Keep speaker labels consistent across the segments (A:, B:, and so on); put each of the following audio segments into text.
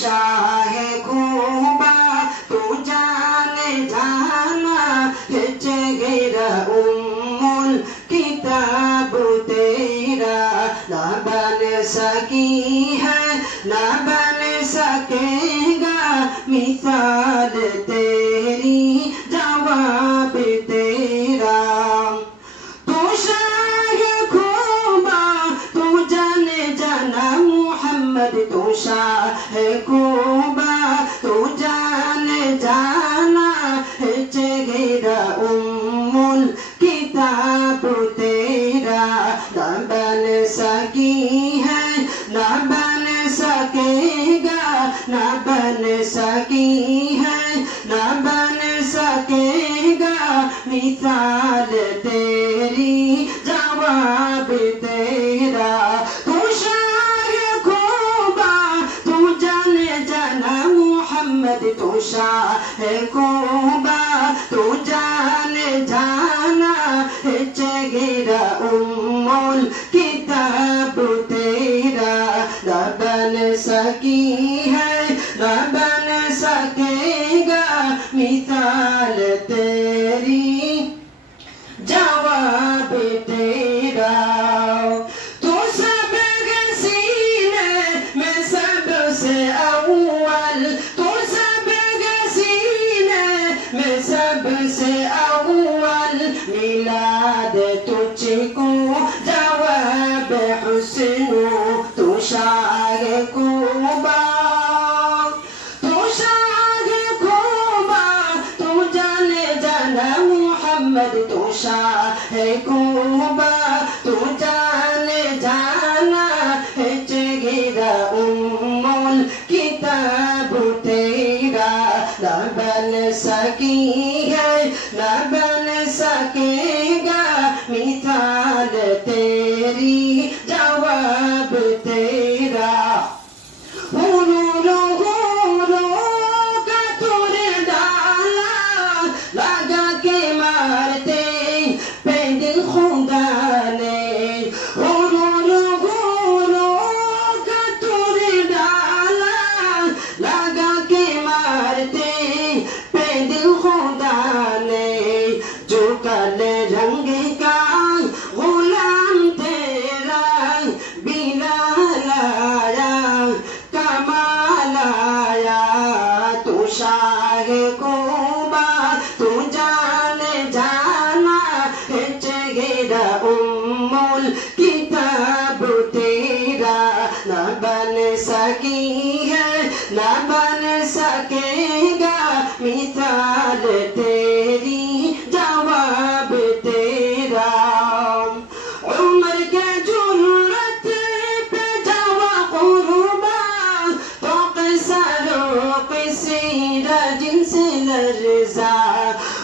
A: شاہ گوبا تو جانے جانا ہے چہرہ ام کتاب تیرا۔ نہ بن سکی ہے، نہ بن سکے گا مثال تیری، جواب تیرا۔ تو شاہ خوبا تو جانے جانا मोहम्मद तू शाह खूबा तू जाने जाना है चेहरा उम्मुल किताब तेरा ना बन सकी है ना बन सकेगा ना बन सकी ہے کوبا، تو جانے جانا ہے چگیرا امول کتاب تیرا۔ نہ بن سکی ہے نہ بن سکے گا مثال تیری۔ جواب تیرا۔ تو سب گسینے میں سب سے موتكم جواب حسن تشاركوا محمد تشاركوا تجال جانا هجيرا أم الكتاب تيرا لبن سكي ہے لبن سكي मिसाल तेरी जवाब तेरा हुरूरो हुरो का तुर डाला लगा के मारते पेंद खुदा জানে জানা হেচগেরা উম্মুল কিতাব তেরা না বন সকি হে না বন সকেগা মিথাল তেরি জবাব তেরা। উমর কে জুরত পে যাওয়া কুরবা তো কসর কসিরা জিনস লরজা।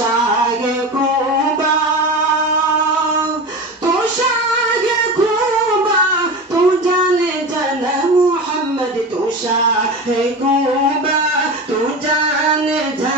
A: তুষারে কুবা তুষারে কুবা তু জানে জান মোহাম্মদ তুষারে কুবা তু জানে জান